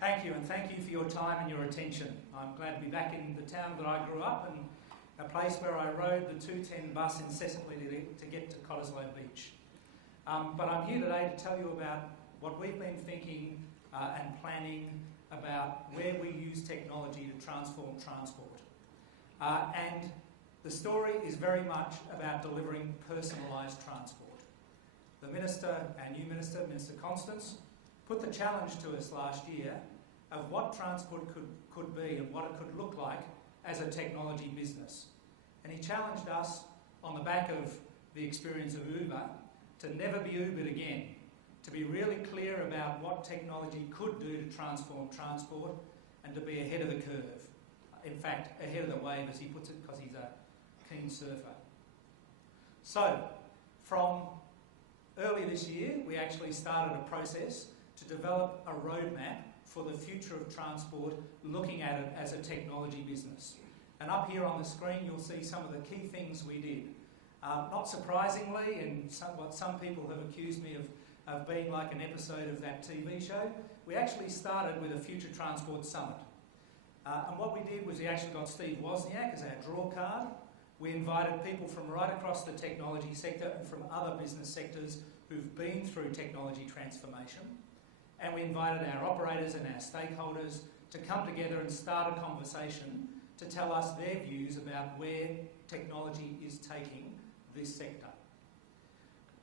Thank you, and thank you for your time and your attention. I'm glad to be back in the town that I grew up and a place where I rode the 210 bus incessantly to get to Cottesloe Beach. But I'm here today to tell you about what we've been thinking and planning about where we use technology to transform transport. And the story is very much about delivering personalised transport. The Minister, our new Minister, Minister Constance, put the challenge to us last year of what transport could be and what it could look like as a technology business. And he challenged us on the back of the experience of Uber to never be Ubered again, to be really clear about what technology could do to transform transport and to be ahead of the curve. In fact, ahead of the wave, as he puts it, because he's a keen surfer. So, from early this year, we actually started a process to develop a roadmap for the future of transport, looking at it as a technology business. And up here on the screen, you'll see some of the key things we did. Not surprisingly, and what some people have accused me of being like an episode of that TV show, we actually started with a Future Transport Summit. And what we did was we actually got Steve Wozniak as our draw card. We invited people from right across the technology sector and from other business sectors who've been through technology transformation. And we invited our operators and our stakeholders to come together and start a conversation to tell us their views about where technology is taking this sector.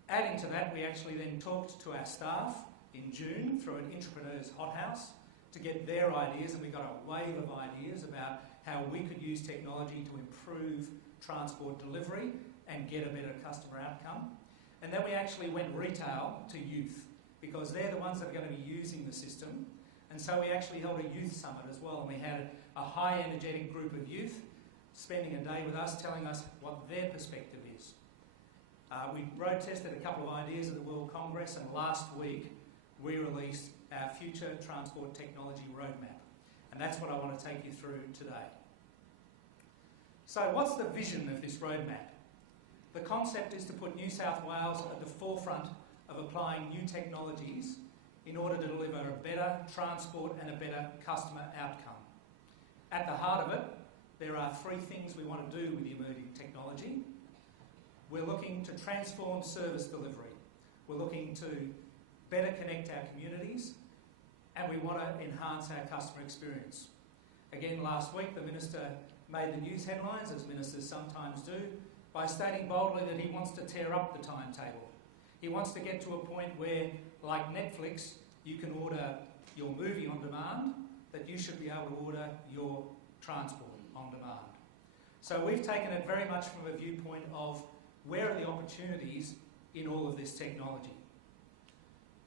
Adding to that, we actually then talked to our staff in June through an entrepreneur's hothouse to get their ideas, and we got a wave of ideas about how we could use technology to improve transport delivery and get a better customer outcome. And then we actually went retail to youth, because they're the ones that are going to be using the system. And so we actually held a youth summit as well, and we had a high energetic group of youth spending a day with us, telling us what their perspective is. We road tested a couple of ideas at the World Congress, and last week we released our Future Transport Technology Roadmap. And that's what I want to take you through today. So what's the vision of this roadmap? The concept is to put New South Wales at the forefront of applying new technologies in order to deliver a better transport and a better customer outcome. At the heart of it, there are three things we want to do with the emerging technology. We're looking to transform service delivery. We're looking to better connect our communities, and we want to enhance our customer experience. Again, last week, the Minister made the news headlines, as ministers sometimes do, by stating boldly that he wants to tear up the timetable. He wants to get to a point where, like Netflix, you can order your movie on demand, that you should be able to order your transport on demand. So we've taken it very much from a viewpoint of where are the opportunities in all of this technology.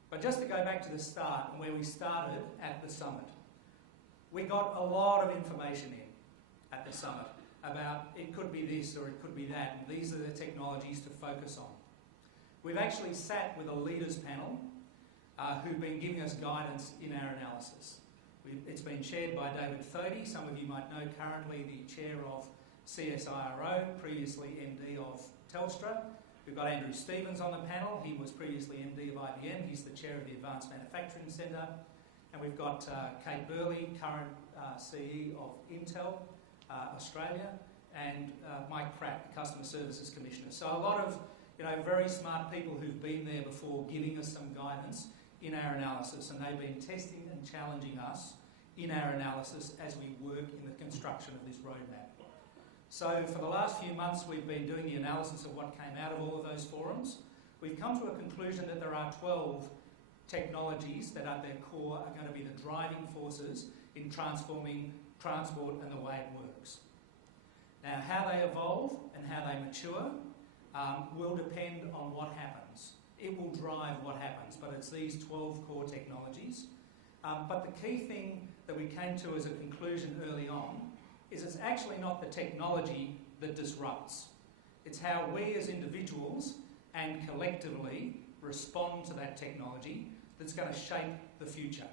But just to go back to the start and where we started at the summit, we got a lot of information in at the summit about it could be this or it could be that, and these are the technologies to focus on. We've actually sat with a leaders panel who've been giving us guidance in our analysis. It's been chaired by David Thodey, some of you might know, currently the chair of CSIRO, previously MD of Telstra. We've got Andrew Stevens on the panel. He was previously MD of IBM. He's the chair of the Advanced Manufacturing Centre. And we've got Kate Burley, current CE of Intel Australia, and Mike Pratt, Customer Services Commissioner. So a lot of very smart people who've been there before giving us some guidance in our analysis, and they've been testing and challenging us in our analysis as we work in the construction of this roadmap. So for the last few months, we've been doing the analysis of what came out of all of those forums. We've come to a conclusion that there are 12 technologies that at their core are going to be the driving forces in transforming transport and the way it works. Now, how they evolve and how they mature will depend on what happens. It will drive what happens, but it's these 12 core technologies. But the key thing that we came to as a conclusion early on is it's actually not the technology that disrupts. It's how we as individuals and collectively respond to that technology that's going to shape the future.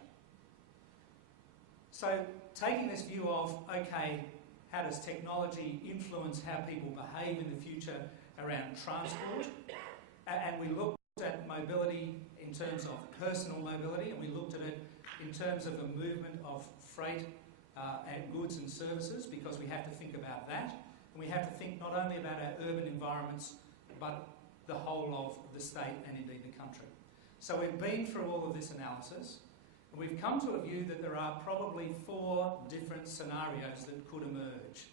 So taking this view of, okay, how does technology influence how people behave in the future around transport? And we looked at mobility in terms of personal mobility, and we looked at it in terms of the movement of freight and goods and services, because we have to think about that. And we have to think not only about our urban environments, but the whole of the state and indeed the country. So we've been through all of this analysis, and we've come to a view that there are probably 4 different scenarios that could emerge.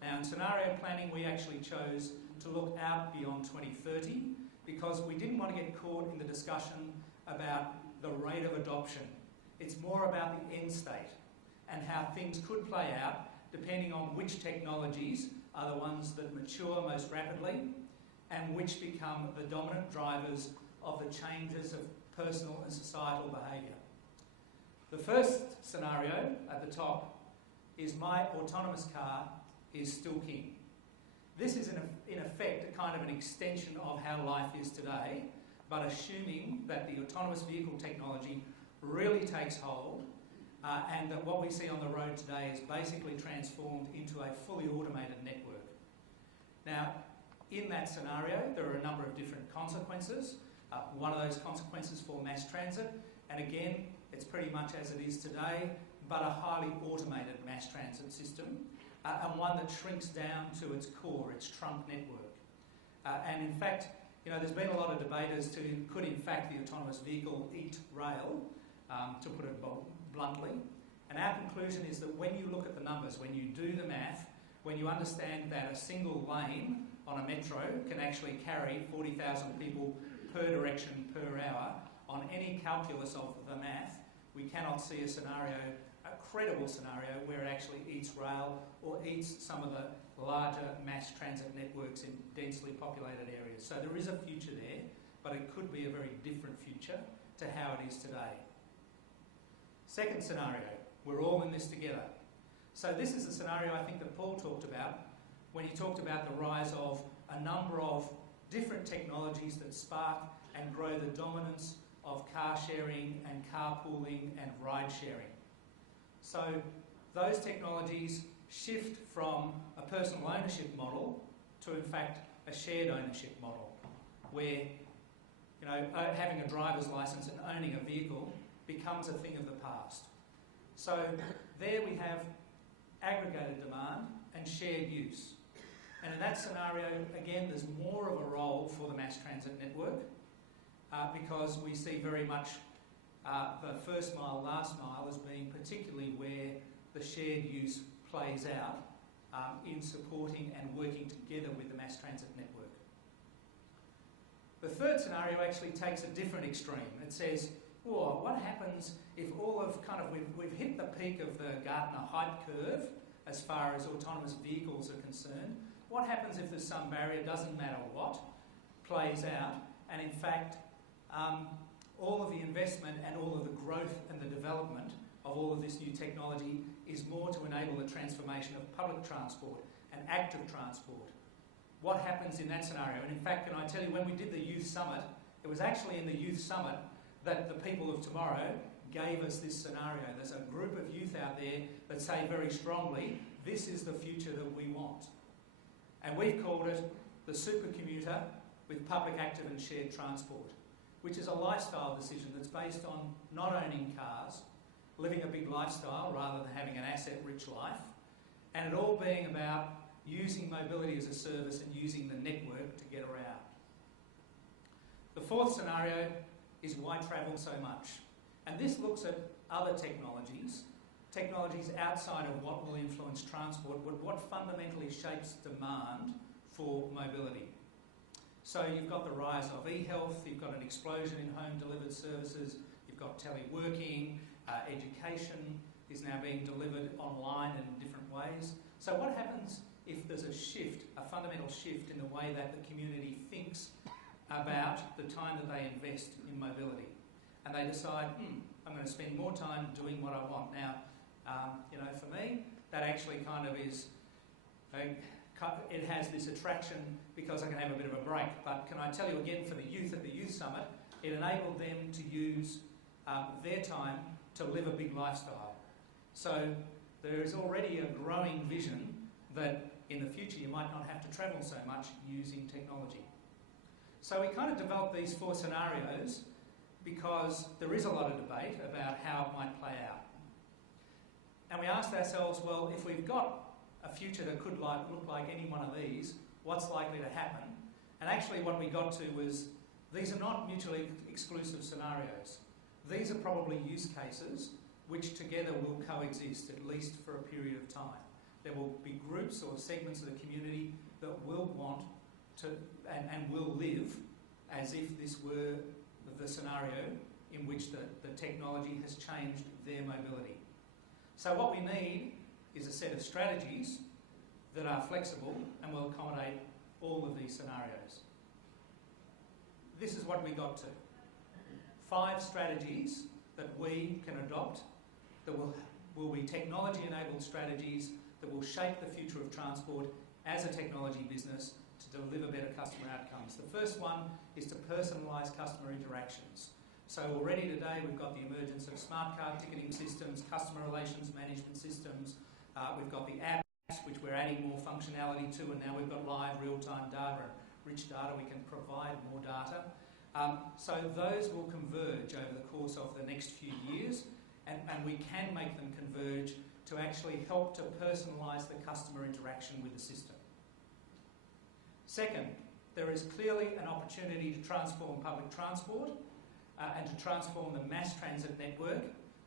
Now, in scenario planning, we actually chose to look out beyond 2030 because we didn't want to get caught in the discussion about the rate of adoption. It's more about the end state and how things could play out depending on which technologies are the ones that mature most rapidly and which become the dominant drivers of the changes of personal and societal behaviour. The first scenario at the top is my autonomous car is still king. This is in effect a kind of an extension of how life is today, but assuming that the autonomous vehicle technology really takes hold and that what we see on the road today is basically transformed into a fully automated network. Now, in that scenario, there are a number of different consequences. One of those consequences for mass transit, and again, it's pretty much as it is today, but a highly automated mass transit system, and one that shrinks down to its core, its trunk network. And in fact, there's been a lot of debate as to could in fact the autonomous vehicle eat rail, to put it bluntly. And our conclusion is that when you look at the numbers, when you do the math, when you understand that a single lane on a metro can actually carry 40,000 people per direction per hour, on any calculus of the math, we cannot see a scenario, a credible scenario, where it actually eats rail or eats some of the larger mass transit networks in densely populated areas. So there is a future there, but it could be a very different future to how it is today. Second scenario, we're all in this together. So this is the scenario I think that Paul talked about when he talked about the rise of a number of different technologies that spark and grow the dominance of car sharing and carpooling and ride sharing. So those technologies shift from a personal ownership model to in fact a shared ownership model, where having a driver's license and owning a vehicle becomes a thing of the past. So there we have aggregated demand and shared use. And in that scenario, again, there's more of a role for the mass transit network because we see very much the first mile, last mile as being particularly where the shared use plays out in supporting and working together with the mass transit network. The third scenario actually takes a different extreme. It says, well, what happens if we've hit the peak of the Gartner hype curve as far as autonomous vehicles are concerned? What happens if there's some barrier, doesn't matter what, plays out, and in fact, all of the investment and all of the growth and the development of all of this new technology is more to enable the transformation of public transport and active transport? What happens in that scenario? And in fact, can I tell you, when we did the Youth Summit, it was actually in the Youth Summit that the people of tomorrow gave us this scenario. There's a group of youth out there that say very strongly, this is the future that we want. And we've called it the supercommuter with public, active and shared transport, which is a lifestyle decision that's based on not owning cars, living a big lifestyle rather than having an asset-rich life, and it all being about using mobility as a service and using the network to get around. The fourth scenario is why travel so much? And this looks at other technologies outside of what will influence transport, but what fundamentally shapes demand for mobility. So you've got the rise of e-health, you've got an explosion in home-delivered services, you've got teleworking, education is now being delivered online in different ways. So what happens if there's a shift, a fundamental shift in the way that the community thinks about the time that they invest in mobility? And they decide, I'm going to spend more time doing what I want. Now, for me, that actually kind of is, it has this attraction because I can have a bit of a break. But can I tell you again, for the youth at the Youth Summit, it enabled them to use their time to live a big lifestyle. So there is already a growing vision that in the future you might not have to travel so much using technology. So we kind of developed these four scenarios because there is a lot of debate about how it might play out. And we asked ourselves, well, if we've got a future that could look like any one of these, what's likely to happen? And actually what we got to was, these are not mutually exclusive scenarios. These are probably use cases which together will coexist, at least for a period of time. There will be groups or segments of the community that will want to and will live as if this were the scenario in which the technology has changed their mobility. So what we need is a set of strategies that are flexible and will accommodate all of these scenarios. This is what we got to. 5 strategies that we can adopt that will be technology-enabled strategies that will shape the future of transport as a technology business to deliver better customer outcomes. The first one is to personalise customer interactions. So already today we've got the emergence of smart card ticketing systems, customer relations management systems, we've got the apps which we're adding more functionality to, and now we've got live real-time data, rich data, we can provide more data. So those will converge over the course of the next few years, and we can make them converge to actually help to personalise the customer interaction with the system. Second, there is clearly an opportunity to transform public transport and to transform the mass transit network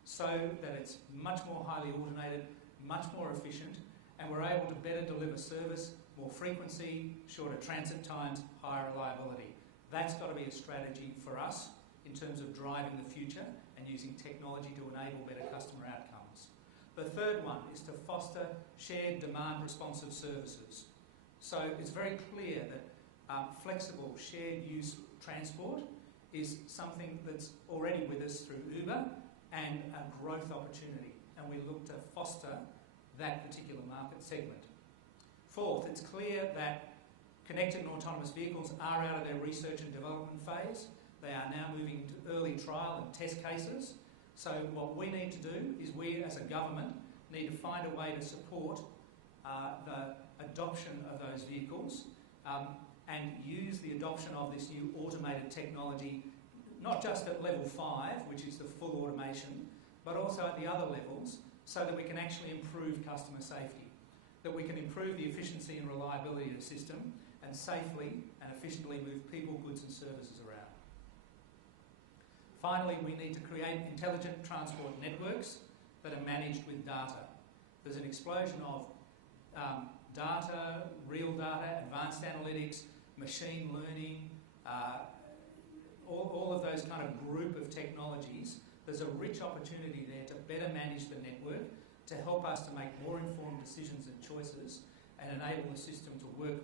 so that it's much more highly automated, much more efficient, and we're able to better deliver service, more frequency, shorter transit times, higher reliability. That's got to be a strategy for us in terms of driving the future and using technology to enable better customer outcomes. The third one is to foster shared demand responsive services. So it's very clear that flexible shared use transport is something that's already with us through Uber and a growth opportunity, and we look to foster that particular market segment. Fourth, it's clear that connected and autonomous vehicles are out of their research and development phase. They are now moving to early trial and test cases. So what we need to do is we as a government need to find a way to support the adoption of those vehicles and use the adoption of this new automated technology, not just at level 5, which is the full automation, but also at the other levels, so that we can actually improve customer safety, that we can improve the efficiency and reliability of the system and safely and efficiently move people, goods and services around. Finally, we need to create intelligent transport networks that are managed with data. There's an explosion of data, real data, advanced analytics, machine learning, all of those kind of group of technologies. There's a rich opportunity there to better manage the network, to help us to make more informed decisions and choices and enable the system to work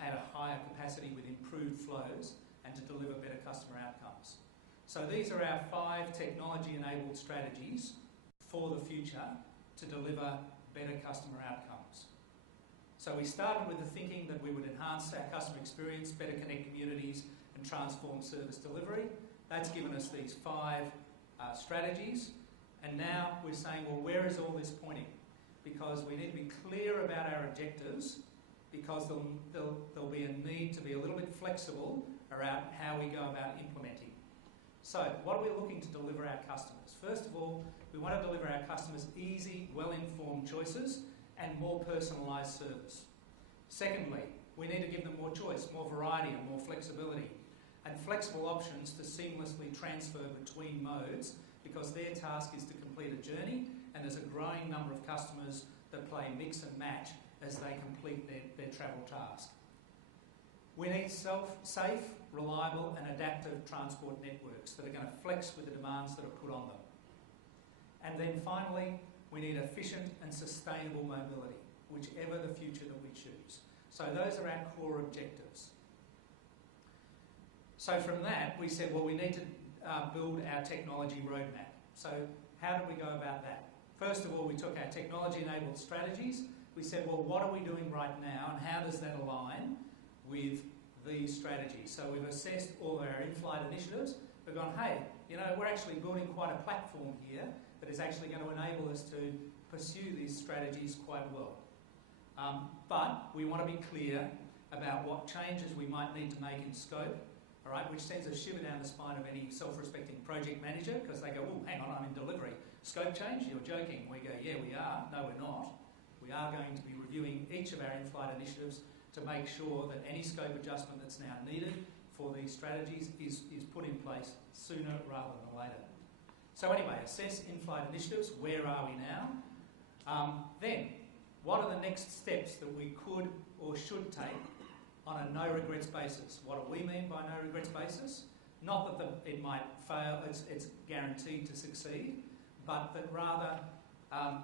at a higher capacity with improved flows and to deliver better customer outcomes. So these are our 5 technology-enabled strategies for the future to deliver better customer outcomes. So we started with the thinking that we would enhance our customer experience, better connect communities and transform service delivery. That's given us these 5 strategies, and now we're saying, well, where is all this pointing? Because we need to be clear about our objectives, because there'll be a need to be a little bit flexible around how we go about implementing. So what are we looking to deliver our customers? First of all, we want to deliver our customers easy, well-informed choices and more personalised service. Secondly, we need to give them more choice, more variety and more flexibility, and flexible options to seamlessly transfer between modes, because their task is to complete a journey, and there's a growing number of customers that play mix and match as they complete their travel task. We need safe, reliable and adaptive transport networks that are going to flex with the demands that are put on them. And then finally, we need efficient and sustainable mobility, whichever the future that we choose. So those are our core objectives. So from that, we said, well, we need to build our technology roadmap. So how do we go about that? First of all, we took our technology-enabled strategies. We said, well, what are we doing right now and how does that align with these strategies? So we've assessed all of our in-flight initiatives. We've gone, hey, you know, we're actually building quite a platform here that is actually going to enable us to pursue these strategies quite well. But we want to be clear about what changes we might need to make in scope all right, which sends a shiver down the spine of any self-respecting project manager, because they go, oh, hang on, I'm in delivery. Scope change? You're joking. We go, yeah, we are. No, we're not. We are going to be reviewing each of our in-flight initiatives to make sure that any scope adjustment that's now needed for these strategies is put in place sooner rather than later. So anyway, assess in-flight initiatives. Where are we now? Then, what are the next steps that we could or should take on a no-regrets basis? What do we mean by no-regrets basis? Not that it might fail, it's guaranteed to succeed, but that rather,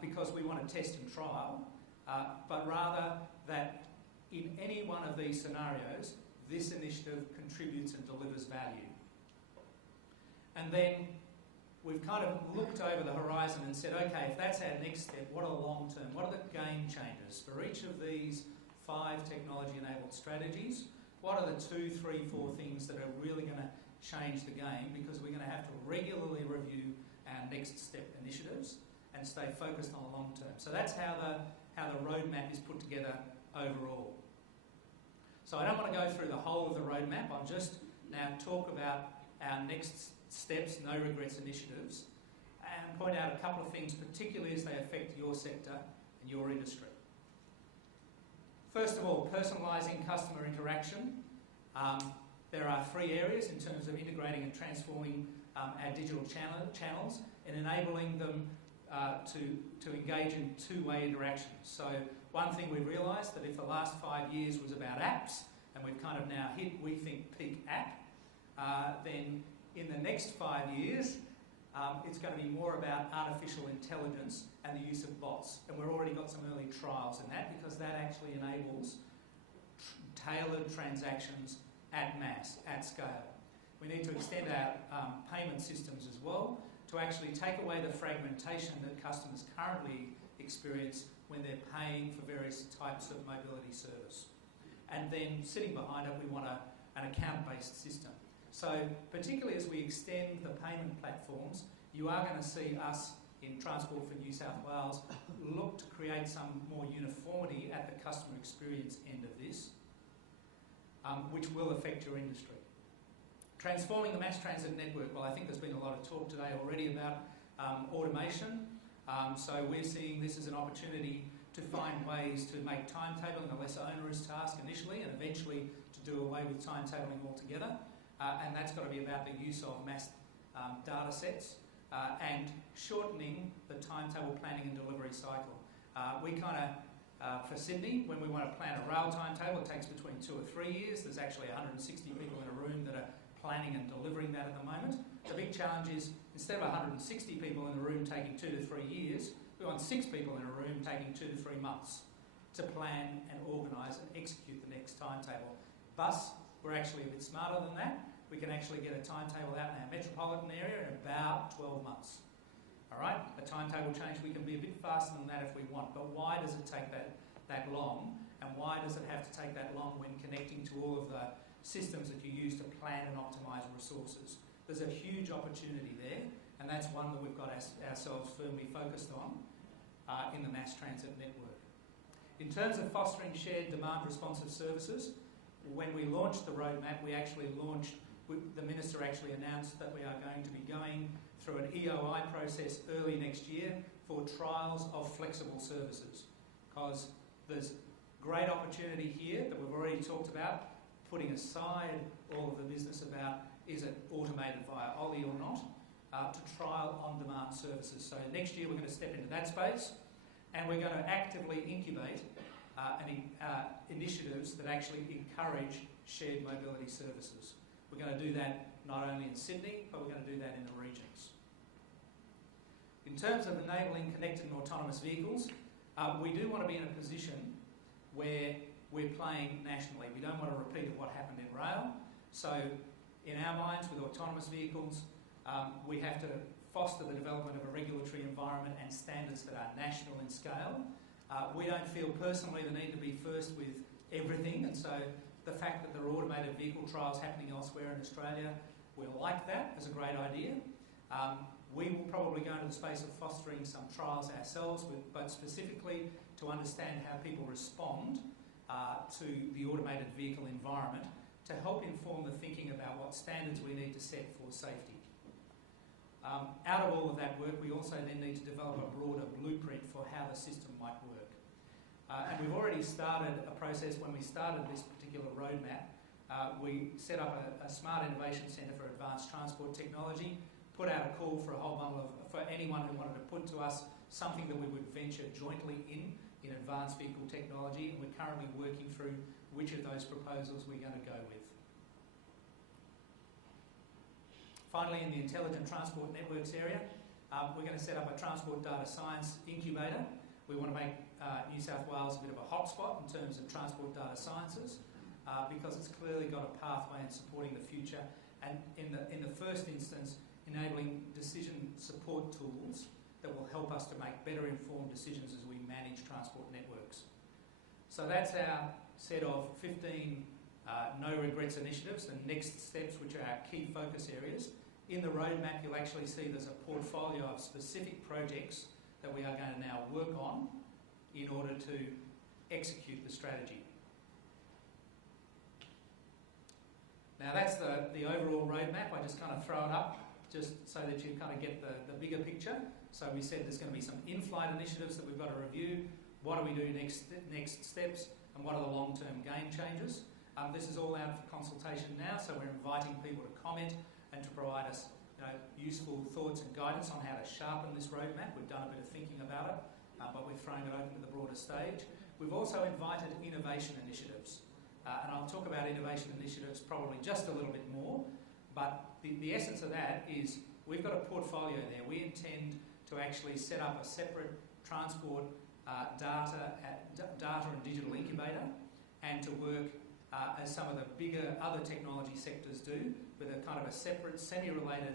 because we want to test and trial, but rather that in any one of these scenarios, this initiative contributes and delivers value. And then we've kind of looked over the horizon and said, okay, if that's our next step, what are the long term? What are the game changers? For each of these 5 technology-enabled strategies, what are the 2, 3, 4 things that are really going to change the game? Because we're going to have to regularly review our next step initiatives and stay focused on the long term. So that's how the roadmap is put together overall. So I don't want to go through the whole of the roadmap. I'll just now talk about our next steps, no regrets initiatives, and point out a couple of things, particularly as they affect your sector and your industry. First of all, personalising customer interaction. There are 3 areas in terms of integrating and transforming our digital channels and enabling them to engage in 2-way interactions. So one thing we realised that if the last 5 years was about apps, and we've kind of now hit, we think, peak app, then in the next 5 years, it's going to be more about artificial intelligence and the use of bots. And we've already got some early trials in that, because that actually enables tailored transactions at mass, at scale. We need to extend our payment systems as well to actually take away the fragmentation that customers currently experience when they're paying for various types of mobility service. And then sitting behind it, we want an account-based system. So particularly as we extend the payment platforms, you are going to see us in Transport for New South Wales look to create some more uniformity at the customer experience end of this, which will affect your industry. Transforming the mass transit network. Well, I think there's been a lot of talk today already about automation. So we're seeing this as an opportunity to find ways to make timetabling a less onerous task initially, and eventually to do away with timetabling altogether. And that's got to be about the use of mass data sets and shortening the timetable planning and delivery cycle. We kind of, for Sydney, when we want to plan a rail timetable, it takes between 2 or 3 years. There's actually 160 people in a room that are planning and delivering that at the moment. The big challenge is, instead of 160 people in the room taking 2 to 3 years, we want 6 people in a room taking 2 to 3 months to plan and organise and execute the next timetable. Bus, we're actually a bit smarter than that. We can actually get a timetable out in our metropolitan area in about 12 months. All right, a timetable change, we can be a bit faster than that if we want, but why does it take that long? And why does it have to take that long when connecting to all of the systems that you use to plan and optimise resources? There's a huge opportunity there, and that's one that we've got ourselves firmly focused on in the mass transit network. In terms of fostering shared demand responsive services, when we launched the roadmap, the Minister actually announced that we are going to be going through an EOI process early next year for trials of flexible services, because there's great opportunity here that we've already talked about, putting aside all of the business about is it automated via Ollie or not, to trial on-demand services. So next year we're going to step into that space, and we're going to actively incubate initiatives that actually encourage shared mobility services. We're going to do that not only in Sydney, but we're going to do that in the regions. In terms of enabling connected and autonomous vehicles, we do want to be in a position where we're playing nationally. We don't want to repeat of what happened in rail. So in our minds, with autonomous vehicles, we have to foster the development of a regulatory environment and standards that are national in scale. We don't feel personally the need to be first with everything, and so the fact that there are automated vehicle trials happening elsewhere in Australia, we like that as a great idea. We will probably go into the space of fostering some trials ourselves, but specifically to understand how people respond to the automated vehicle environment to help inform the thinking about what standards we need to set for safety. Out of all of that work, we also then need to develop a broader blueprint for how the system might work. And we've already started a process. When we started this particular roadmap, we set up a Smart Innovation Centre for Advanced Transport Technology, put out a call for a whole bundle for anyone who wanted to put to us something that we would venture jointly in advanced vehicle technology, and we're currently working through which of those proposals we're going to go with. Finally, in the Intelligent Transport Networks area, we're going to set up a Transport Data Science Incubator. We want to make New South Wales a bit of a hotspot in terms of transport data sciences because it's clearly got a pathway in supporting the future and in the first instance enabling decision support tools that will help us to make better informed decisions as we manage transport networks. So that's our set of 15 no regrets initiatives, the next steps which are our key focus areas. In the roadmap you'll actually see there's a portfolio of specific projects that we are going to now work on in order to execute the strategy. Now that's the overall roadmap. I just kind of throw it up just so that you kind of get the bigger picture. So we said there's going to be some in-flight initiatives that we've got to review. What do we do next steps, and what are the long-term game changes? This is all out for consultation now, so we're inviting people to comment and to provide us useful thoughts and guidance on how to sharpen this roadmap. We've done a bit of thinking about it, but we're throwing it open to the broader stage. We've also invited innovation initiatives, and I'll talk about innovation initiatives probably just a little bit more, but the essence of that is we've got a portfolio there. We intend to actually set up a separate transport data and digital incubator and to work as some of the bigger other technology sectors do with a kind of a separate semi-related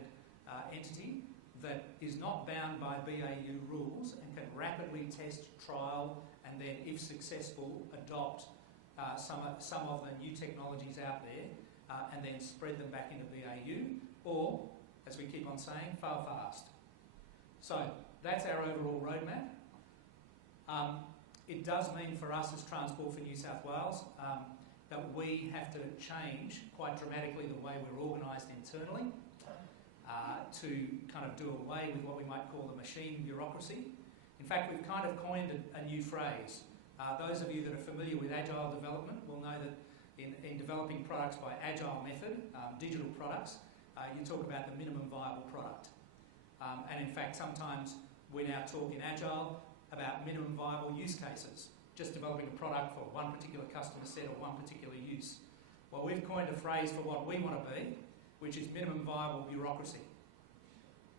entity that is not bound by BAU rules and can rapidly test, trial and then, if successful, adopt some of the new technologies out there and then spread them back into BAU, or, as we keep on saying, fail fast. So that's our overall roadmap. It does mean for us as Transport for New South Wales that we have to change quite dramatically the way we're organised internally to kind of do away with what we might call the machine bureaucracy. In fact, we've kind of coined a new phrase. Those of you that are familiar with agile development will know that in developing products by agile method, digital products, you talk about the minimum viable product. And in fact, sometimes we now talk in agile about minimum viable use cases, just developing a product for one particular customer set or one particular use. Well, we've coined a phrase for what we want to be, which is minimum viable bureaucracy.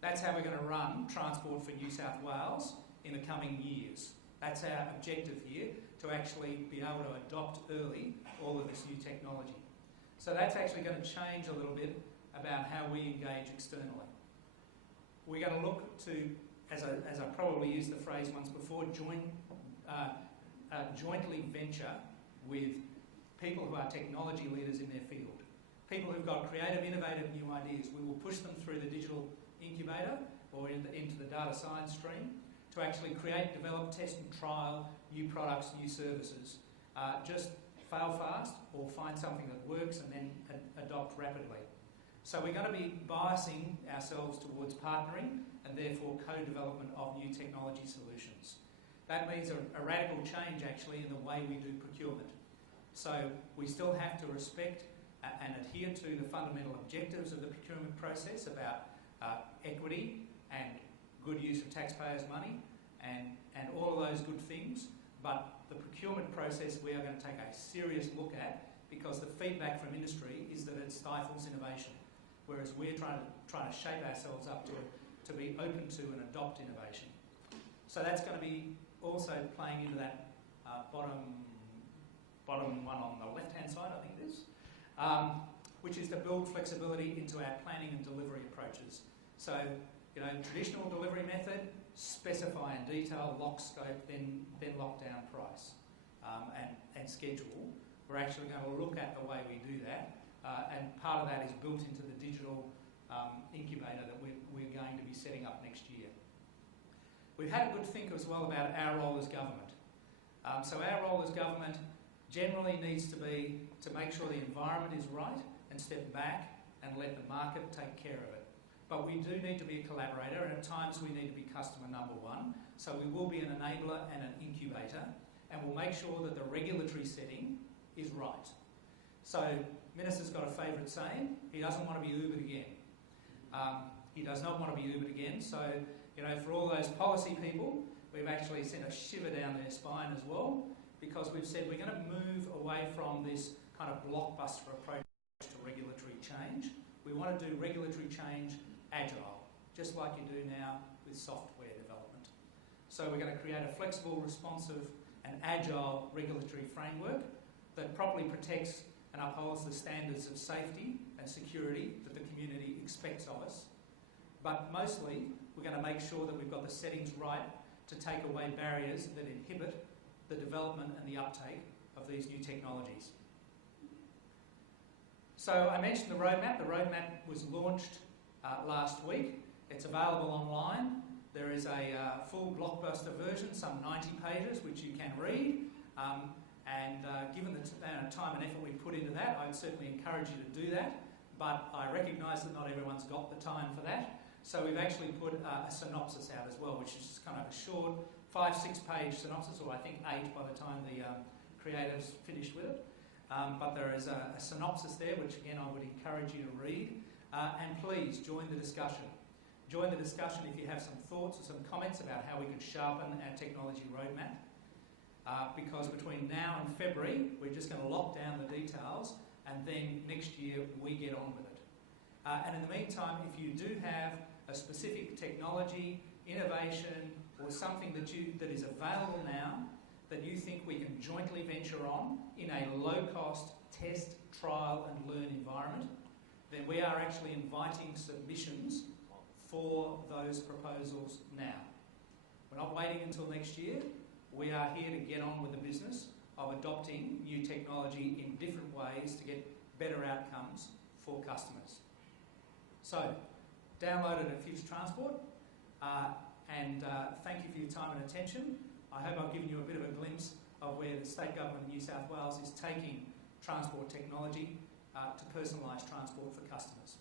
That's how we're going to run Transport for New South Wales in the coming years. That's our objective here, to actually be able to adopt early all of this new technology. So that's actually going to change a little bit about how we engage externally. We're going to look to, as I probably used the phrase once before, jointly venture with people who are technology leaders in their field. People who've got creative, innovative new ideas. We will push them through the digital incubator or into the data science stream to actually create, develop, test and trial new products, new services. Just fail fast or find something that works and then adopt rapidly. So we're going to be biasing ourselves towards partnering and therefore co-development of new technology solutions. That means a radical change actually in the way we do procurement. So we still have to respect and adhere to the fundamental objectives of the procurement process about equity and good use of taxpayers' money and all of those good things, but the procurement process we are going to take a serious look at because the feedback from industry is that it stifles innovation, whereas we're trying to shape ourselves up to be open to and adopt innovation. So that's going to be also playing into that bottom one on the left-hand side, I think it is, which is to build flexibility into our planning and delivery approaches. So, traditional delivery method, specify in detail, lock scope, then lock down price and schedule. We're actually going to look at the way we do that, and part of that is built into the digital incubator that we're going to be setting up next year. We've had a good think as well about our role as government. So our role as government generally needs to be to make sure the environment is right and step back and let the market take care of it. But we do need to be a collaborator, and at times we need to be customer number one. So we will be an enabler and an incubator, and we'll make sure that the regulatory setting is right. So Minister's got a favourite saying: he doesn't want to be Ubered again. He does not want to be Ubered again. So, you know, for all those policy people, we've actually sent a shiver down their spine as well, because we've said we're going to move away from this kind of blockbuster approach to regulatory change. We want to do regulatory change agile, just like you do now with software development. So we're going to create a flexible, responsive and agile regulatory framework that properly protects and upholds the standards of safety and security that the community expects of us. But mostly, we're going to make sure that we've got the settings right to take away barriers that inhibit the development and the uptake of these new technologies. So I mentioned the roadmap. The roadmap was launched last week. It's available online. There is a full blockbuster version, some 90 pages, which you can read. Given the time and effort we put into that, I'd certainly encourage you to do that. But I recognise that not everyone's got the time for that. So we've actually put a synopsis out as well, which is just kind of a short 5-6 page synopsis, or I think 8 by the time the creatives finished with it. But there is a synopsis there, which again I would encourage you to read. And please join the discussion. Join the discussion if you have some thoughts or some comments about how we could sharpen our technology roadmap. Because between now and February, we're just going to lock down the details, and then next year we get on with it. And in the meantime, if you do have a specific technology, innovation, or something that is available now that you think we can jointly venture on in a low-cost test, trial and learn environment, then we are actually inviting submissions for those proposals now. We're not waiting until next year. We are here to get on with the business of adopting new technology in different ways to get better outcomes for customers. So, download it at Future Transport, and thank you for your time and attention. I hope I've given you a bit of a glimpse of where the State Government of New South Wales is taking transport technology to personalised transport for customers.